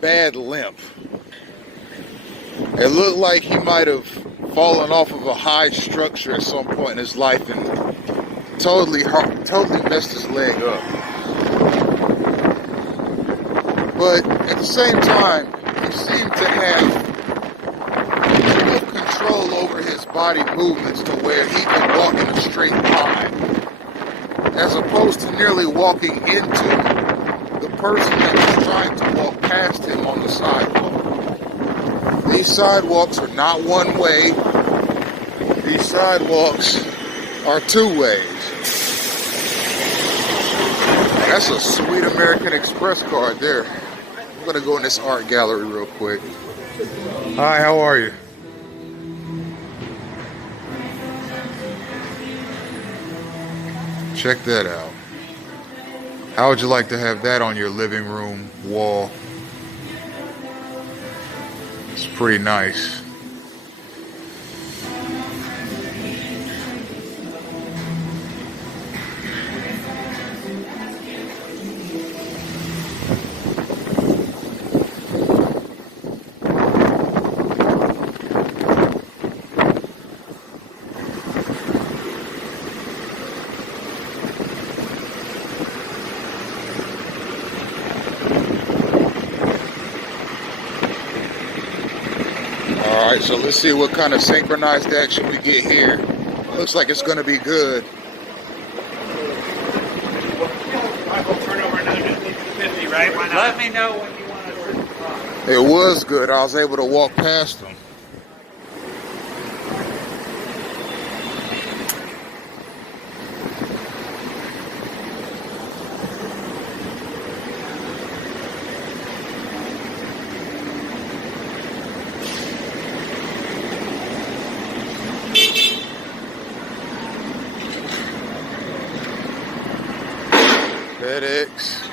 bad limp. It looked like he might have fallen off of a high structure at some point in his life and totally messed his leg up. But at the same time, he seemed to have enough control over his body movements to where he could walk in a straight line, as opposed to nearly walking into the person that was trying to walk past him on the sidewalk. These sidewalks are not one way. These sidewalks are two ways. That's a sweet American Express card there. I'm gonna go in this art gallery real quick. Hi, how are you? Check that out. How would you like to have that on your living room wall? It's pretty nice. Alright, so let's see what kind of synchronized action we get here. Looks like it's going to be good. Right? Why not? Let me know when you want to. It was good. I was able to walk past them. FedEx.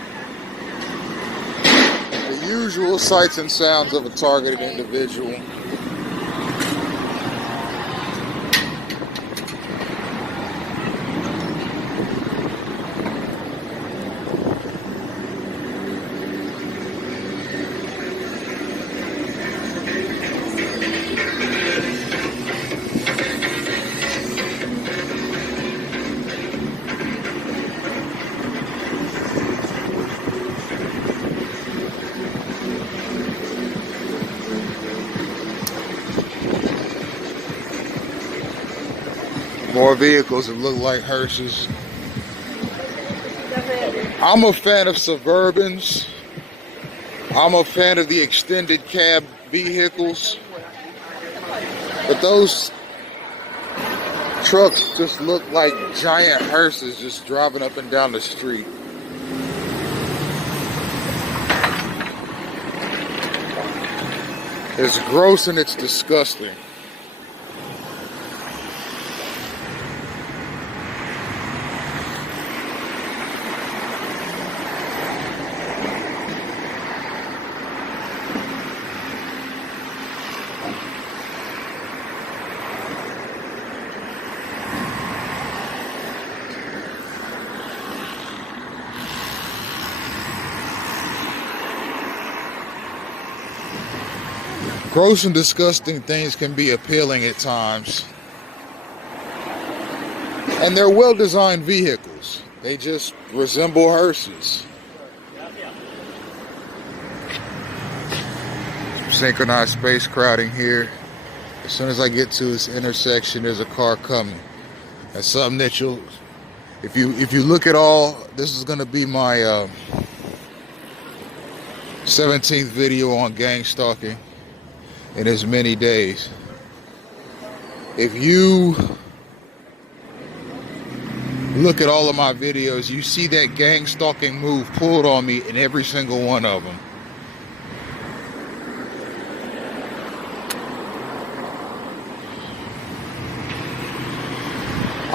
The usual sights and sounds of a targeted individual. More vehicles that look like hearses. I'm a fan of Suburbans. I'm a fan of the extended cab vehicles. But those trucks just look like giant hearses just driving up and down the street. It's gross and it's disgusting. Gross and disgusting things can be appealing at times. And they're well-designed vehicles. They just resemble hearses. Some synchronized space crowding here. As soon as I get to this intersection, there's a car coming. That's something that you'll, if you look at all, this is going to be my 17th video on gang stalking in as many days. If you look at all of my videos, you see that gang stalking move pulled on me in every single one of them.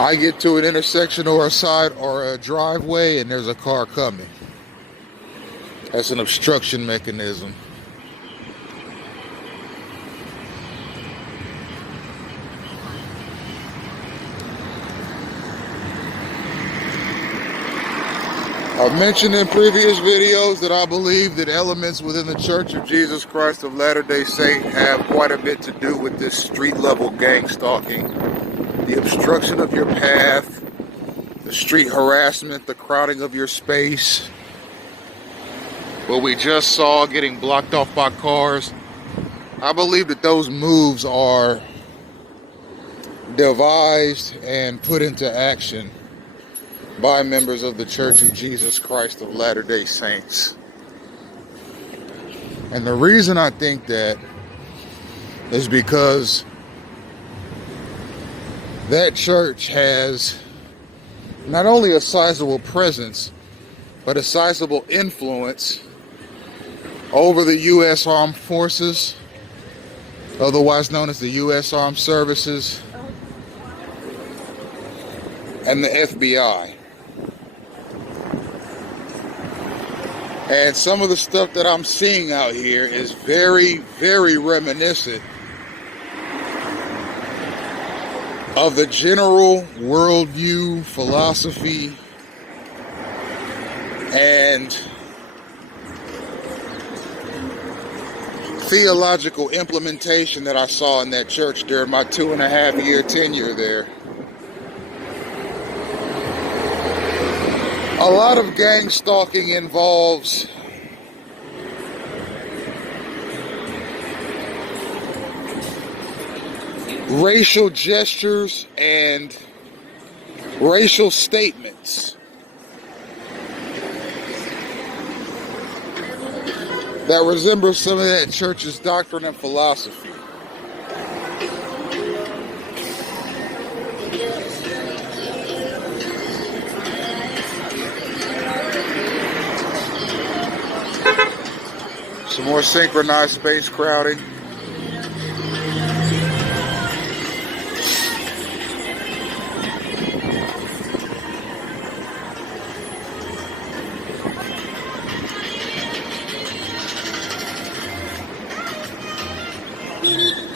I get to an intersection or a side or a driveway and there's a car coming. That's an obstruction mechanism. I've mentioned in previous videos that I believe that elements within the Church of Jesus Christ of Latter-day Saints have quite a bit to do with this street-level gang stalking, the obstruction of your path, the street harassment, the crowding of your space, what we just saw getting blocked off by cars. I believe that those moves are devised and put into action by members of the Church of Jesus Christ of Latter-day Saints. And the reason I think that is because that church has not only a sizable presence, but a sizable influence over the U.S. Armed Forces, otherwise known as the U.S. Armed Services, and the FBI. And some of the stuff that I'm seeing out here is very, very reminiscent of the general worldview, philosophy, and theological implementation that I saw in that church during my 2.5-year tenure there. A lot of gang stalking involves racial gestures and racial statements that resemble some of that church's doctrine and philosophy. Some more synchronized space crowding.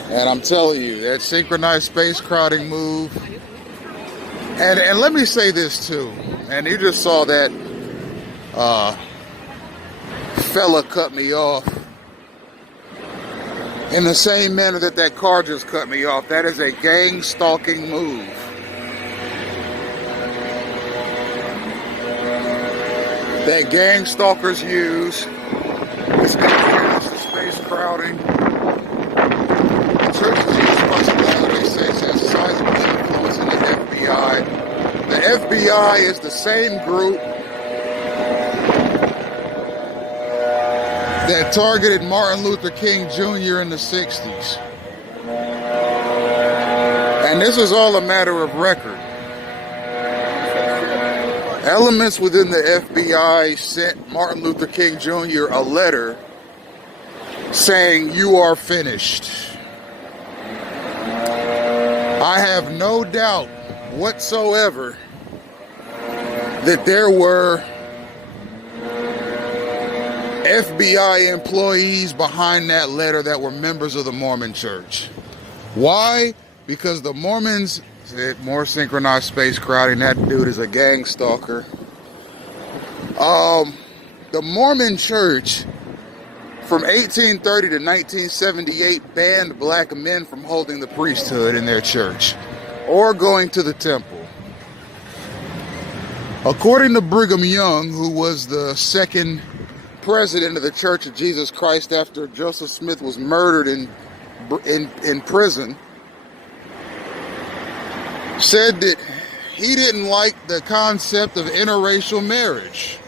And I'm telling you, that synchronized space crowding move. And let me say this too. And you just saw that fella cut me off in the same manner that that car just cut me off. That is a gang stalking move. That gang stalkers use. It's going to use the space crowding. The Church of Jesus Christ of Latter-day Saints has a sizable influence in the FBI. The FBI is the same group that targeted Martin Luther King Jr. in the 60s. And this is all a matter of record. Elements within the FBI sent Martin Luther King Jr. a letter saying, "You are finished." I have no doubt whatsoever that there were FBI employees behind that letter that were members of the Mormon Church. Why? Because the Mormons said, more synchronized space crowding, that dude is a gang stalker. The Mormon Church from 1830 to 1978 banned black men from holding the priesthood in their church or going to the temple. According to Brigham Young, who was the second president of the Church of Jesus Christ after Joseph Smith was murdered in prison, said that he didn't like the concept of interracial marriage,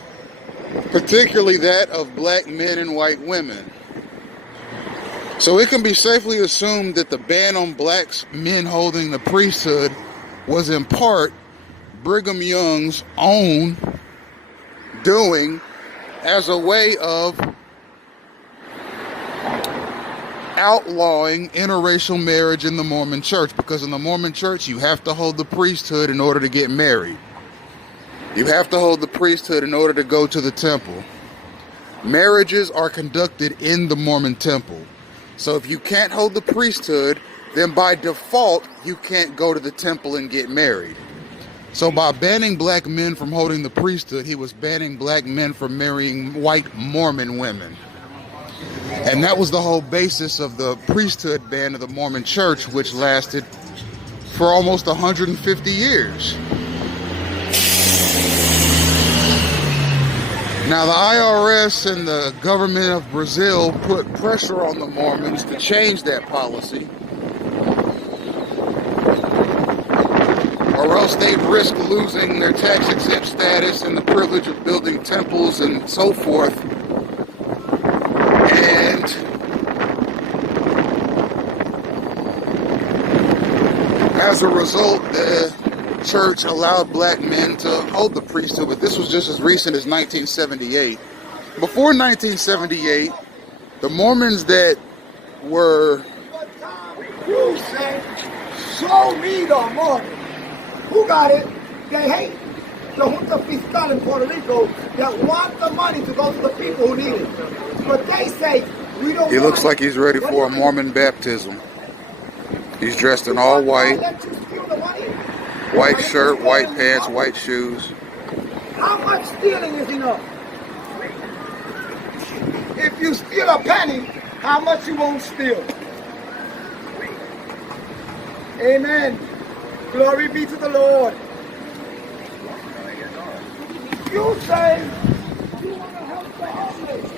particularly that of black men and white women. So it can be safely assumed that the ban on black men holding the priesthood was in part Brigham Young's own doing as a way of outlawing interracial marriage in the Mormon Church, because in the Mormon Church you have to hold the priesthood in order to get married. You have to hold the priesthood in order to go to the temple. Marriages are conducted in the Mormon temple. So if you can't hold the priesthood, then by default you can't go to the temple and get married. So by banning black men from holding the priesthood, he was banning black men from marrying white Mormon women. And that was the whole basis of the priesthood ban of the Mormon Church, which lasted for almost 150 years. Now the IRS and the government of Brazil put pressure on the Mormons to change that policy, or else they'd risk losing their tax-exempt status and the privilege of building temples and so forth. And as a result, the church allowed black men to hold the priesthood, but this was just as recent as 1978. Before 1978, the Mormons that were... You say, show me the money. Who got it? They hate the junta fiscal in Puerto Rico that want the money to go to the people who need it. But they say, we don't. He looks like he's ready for a Mormon baptism. He's dressed in all white. White shirt, white pants, white shoes. How much stealing is enough? If you steal a penny, how much you won't steal? Amen. Glory be to the Lord. You say you want to help the homeless.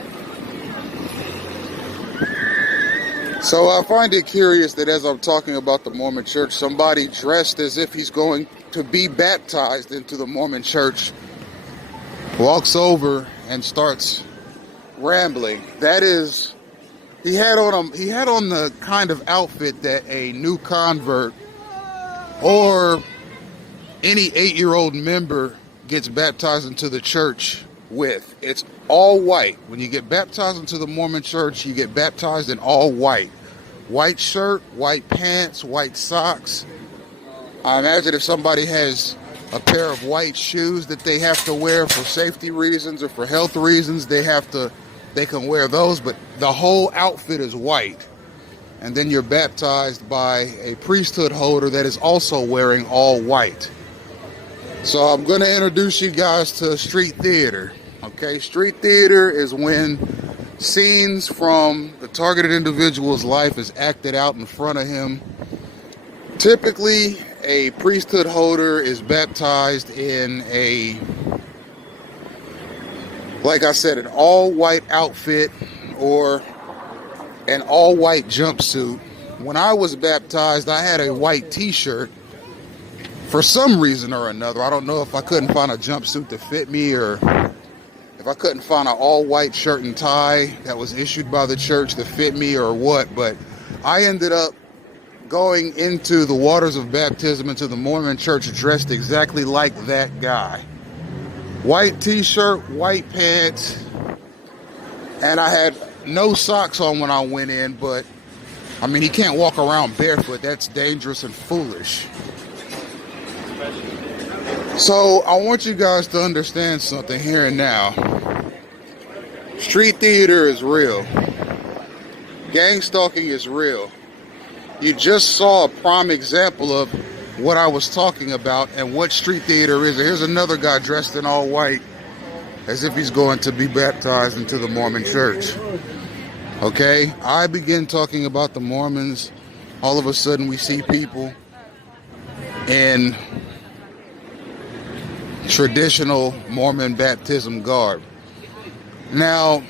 So I find it curious that as I'm talking about the Mormon Church, somebody dressed as if he's going to be baptized into the Mormon Church walks over and starts rambling. That is, he had on the kind of outfit that a new convert or any 8-year-old member gets baptized into the church with. It's all white. When you get baptized into the Mormon Church, you get baptized in all white. White shirt, white pants, white socks. I imagine if somebody has a pair of white shoes that they have to wear for safety reasons or for health reasons, they can wear those, but the whole outfit is white. And then you're baptized by a priesthood holder that is also wearing all white. So I'm going to introduce you guys to street theater. Okay, street theater is when scenes from the targeted individual's life is acted out in front of him. Typically, a priesthood holder is baptized in a, like I said, an all-white outfit or an all-white jumpsuit. When I was baptized, I had a white t-shirt. For some reason or another, I don't know if I couldn't find a jumpsuit to fit me or if I couldn't find an all-white shirt and tie that was issued by the church to fit me or what, but I ended up going into the waters of baptism into the Mormon Church dressed exactly like that guy. White t-shirt, white pants, and I had no socks on when I went in, but I mean, he can't walk around barefoot. That's dangerous and foolish. So I want you guys to understand something here and now. Street theater is real. Gang-stalking is real. You just saw a prime example of what I was talking about and what street theater is. Here's another guy dressed in all white as if he's going to be baptized into the Mormon Church. Okay, I begin talking about the Mormons. All of a sudden we see people in traditional Mormon baptism garb. Now,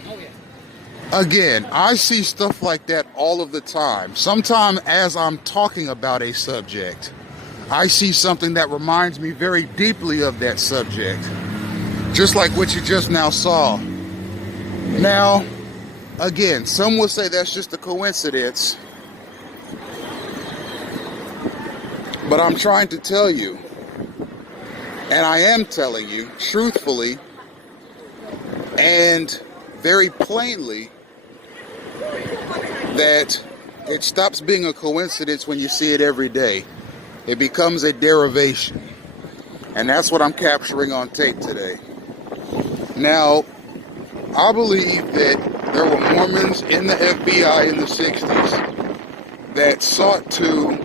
again, I see stuff like that all of the time. Sometimes as I'm talking about a subject, I see something that reminds me very deeply of that subject. Just like what you just now saw. Now, again, some will say that's just a coincidence. But I'm trying to tell you, and I am telling you truthfully and very plainly, that it stops being a coincidence when you see it every day. It becomes a derivation. And that's what I'm capturing on tape today. Now, I believe that there were Mormons in the FBI in the 60s that sought to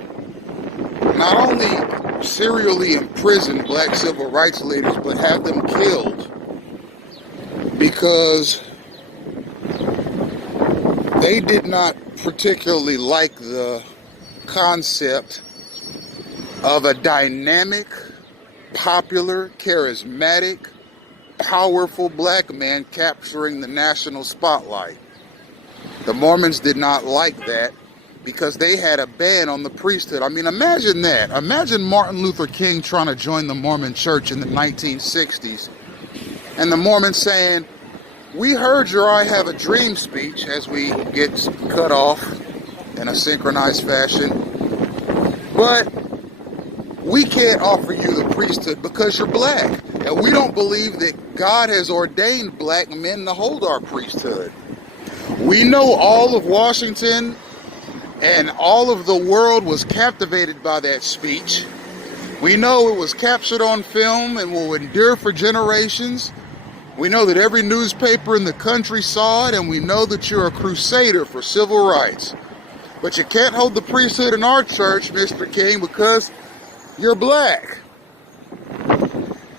not only serially imprison black civil rights leaders, but have them killed because they did not particularly like the concept of a dynamic, popular, charismatic, powerful black man capturing the national spotlight. The Mormons did not like that because they had a ban on the priesthood. I mean, imagine that. Imagine Martin Luther King trying to join the Mormon church in the 1960s, and the Mormons saying, "We heard your I Have a Dream speech," as we get cut off in a synchronized fashion, "but we can't offer you the priesthood because you're black, and we don't believe that God has ordained black men to hold our priesthood." We know all of Washington and all of the world was captivated by that speech. We know it was captured on film and will endure for generations. We know that every newspaper in the country saw it, and we know that you're a crusader for civil rights. But you can't hold the priesthood in our church, Mr. King, because you're black.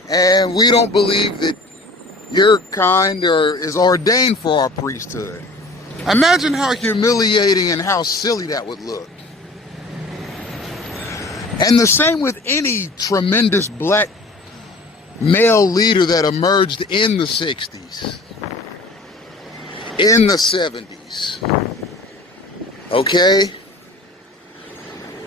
And we don't believe that your kind is ordained for our priesthood. Imagine how humiliating and how silly that would look. And the same with any tremendous black male leader that emerged in the 60s, in the 70s, okay?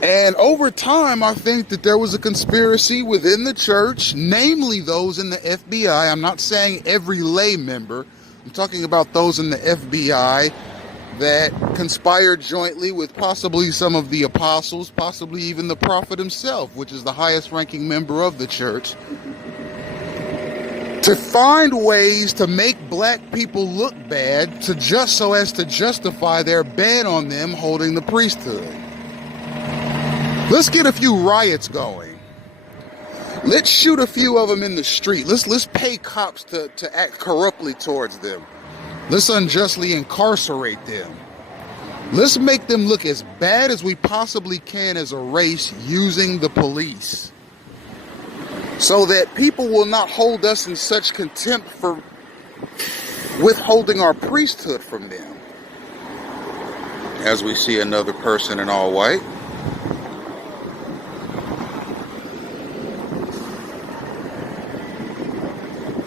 And over time, I think that there was a conspiracy within the church, namely those in the FBI. I'm not saying every lay member. I'm talking about those in the FBI that conspired jointly with possibly some of the apostles, possibly even the prophet himself, which is the highest ranking member of the church, to find ways to make black people look bad just so as to justify their ban on them holding the priesthood. Let's get a few riots going. Let's shoot a few of them in the street. Let's pay cops to act corruptly towards them. Let's unjustly incarcerate them. Let's make them look as bad as we possibly can as a race using the police, so that people will not hold us in such contempt for withholding our priesthood from them. As we see another person in all white.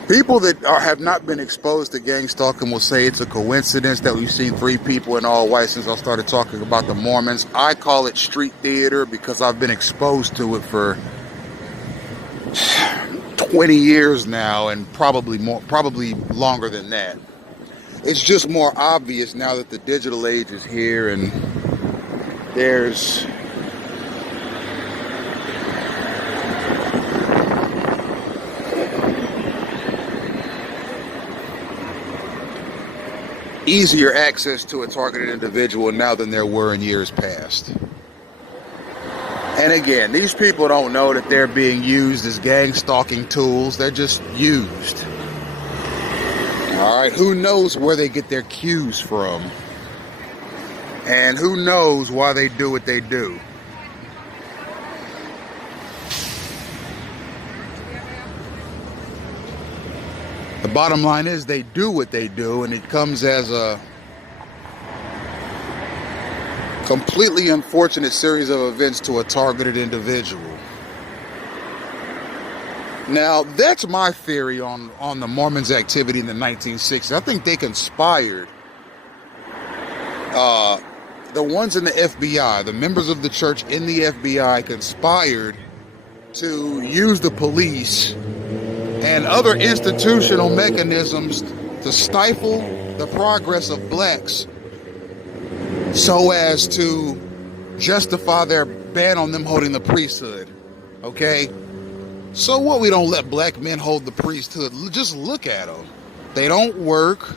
People that have not been exposed to gang stalking will say it's a coincidence that we've seen 3 people in all white since I started talking about the Mormons. I call it street theater because I've been exposed to it for 20 years now, and probably longer than that. It's just more obvious now that the digital age is here and there's easier access to a targeted individual now than there were in years past. And again, these people don't know that they're being used as gang stalking tools. They're just used. All right, who knows where they get their cues from? And who knows why they do what they do? The bottom line is they do what they do, and it comes as a completely unfortunate series of events to a targeted individual. Now, that's my theory on the Mormons' activity in the 1960s. I think they conspired. The ones in the FBI, the members of the church in the FBI, conspired to use the police and other institutional mechanisms to stifle the progress of blacks so as to justify their ban on them holding the priesthood. Okay? So what, we don't let black men hold the priesthood? Just look at them. They don't work.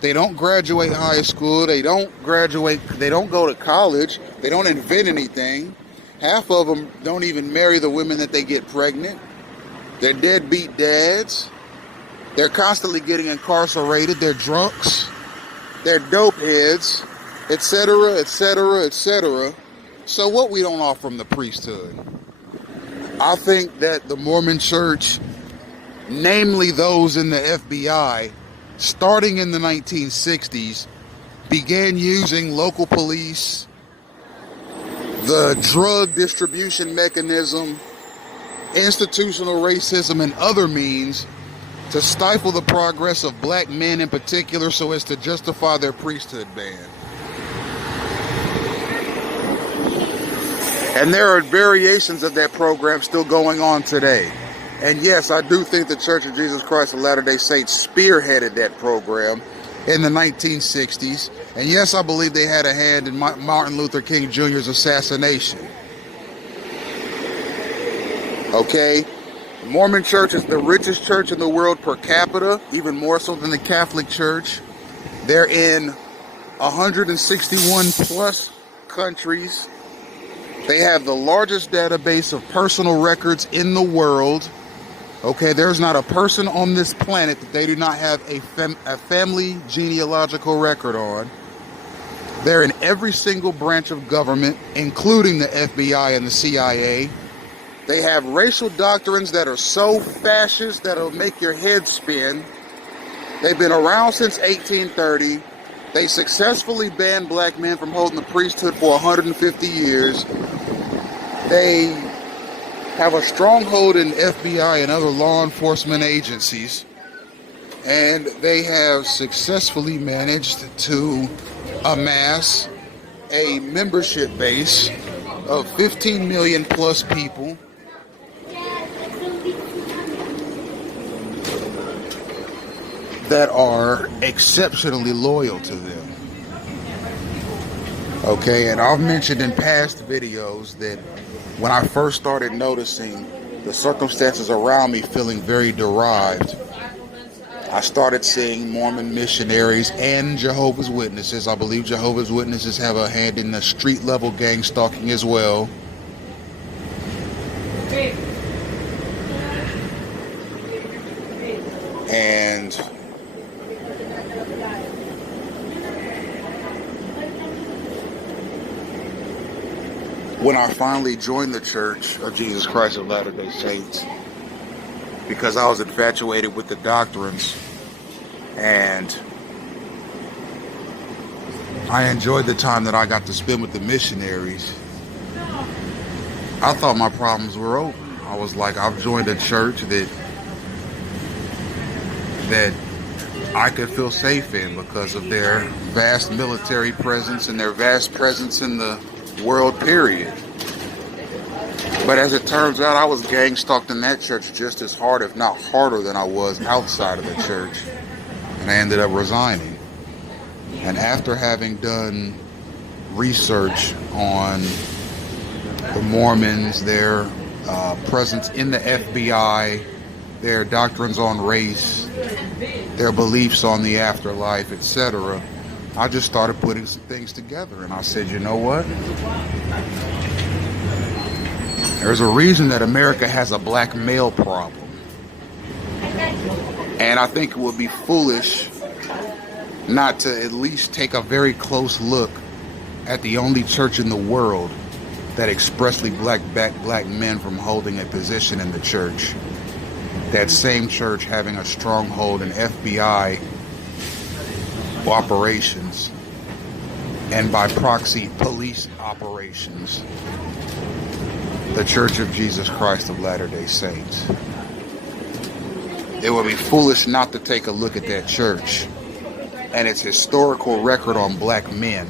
They don't graduate high school. They don't go to college. They don't invent anything. Half of them don't even marry the women that they get pregnant. They're deadbeat dads. They're constantly getting incarcerated. They're drunks. They're dope heads, etc., etc., etc. So what, we don't offer them the priesthood? I think that the Mormon Church, namely those in the FBI, starting in the 1960s, began using local police, the drug distribution mechanism, institutional racism, and other means to stifle the progress of black men in particular so as to justify their priesthood ban. And there are variations of that program still going on today. And yes, I do think the Church of Jesus Christ of Latter-day Saints spearheaded that program in the 1960s. And yes, I believe they had a hand in Martin Luther King Jr.'s assassination. Okay? The Mormon Church is the richest church in the world per capita, even more so than the Catholic Church. They're in 161 plus countries. They have the largest database of personal records in the world. Okay, there's not a person on this planet that they do not have a family genealogical record on. They're in every single branch of government, including the FBI and the CIA. They have racial doctrines that are so fascist that it'll make your head spin. They've been around since 1830. They successfully banned black men from holding the priesthood for 150 years. They have a stronghold in FBI and other law enforcement agencies. And they have successfully managed to amass a membership base of 15 million plus people. That are exceptionally loyal to them. Okay, and I've mentioned in past videos that when I first started noticing the circumstances around me feeling very derived, I started seeing Mormon missionaries and Jehovah's Witnesses. I believe Jehovah's Witnesses have a hand in the street level gang stalking as well. And when I finally joined the Church of Jesus Christ of Latter-day Saints, because I was infatuated with the doctrines and I enjoyed the time that I got to spend with the missionaries, I thought my problems were over. I was like, I've joined a church that I could feel safe in because of their vast military presence and their vast presence in the world, period. But as it turns out, I was gang stalked in that church just as hard, if not harder, than I was outside of the church. And I ended up resigning. And after having done research on the Mormons, their presence in the FBI, their doctrines on race, their beliefs on the afterlife, etc., I just started putting some things together. And I said, you know what? There's a reason that America has a black male problem. And I think it would be foolish not to at least take a very close look at the only church in the world that expressly black men from holding a position in the church. That same church having a stronghold in FBI operations and by proxy police operations. The Church of Jesus Christ of Latter-day Saints. It would be foolish not to take a look at that church and its historical record on black men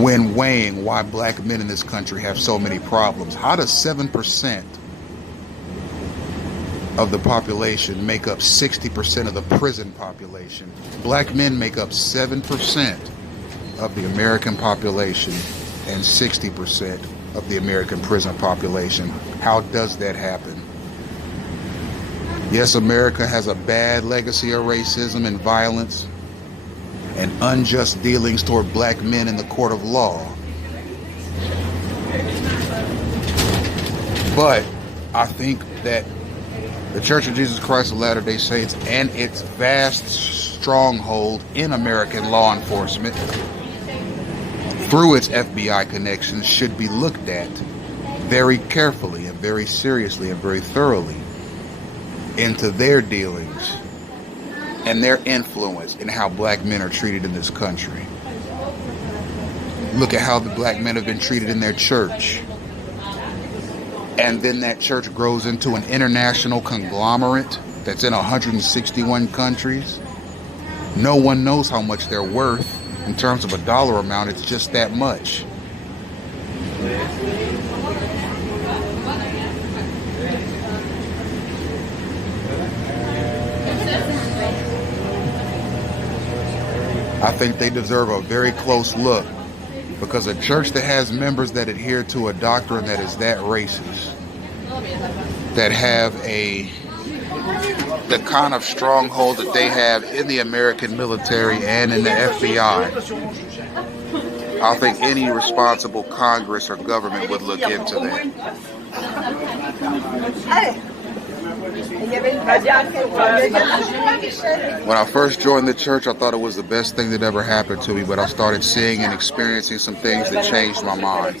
when weighing why black men in this country have so many problems. How does 7% of the population make up 60% of the prison population? Black men make up 7% of the American population and 60% of the American prison population. How does that happen? Yes, America has a bad legacy of racism and violence and unjust dealings toward black men in the court of law. But I think that the Church of Jesus Christ of Latter-day Saints and its vast stronghold in American law enforcement through its FBI connections, should be looked at very carefully and very seriously and very thoroughly into their dealings and their influence in how black men are treated in this country. Look at how the black men have been treated in their church. And then that church grows into an international conglomerate that's in 161 countries. No one knows how much they're worth in terms of a dollar amount. It's just that much. I think they deserve a very close look, because a church that has members that adhere to a doctrine that is that racist, that have the kind of stronghold that they have in the American military and in the FBI, I think any responsible Congress or government would look into that. When I first joined the church, I thought it was the best thing that ever happened to me, but I started seeing and experiencing some things that changed my mind.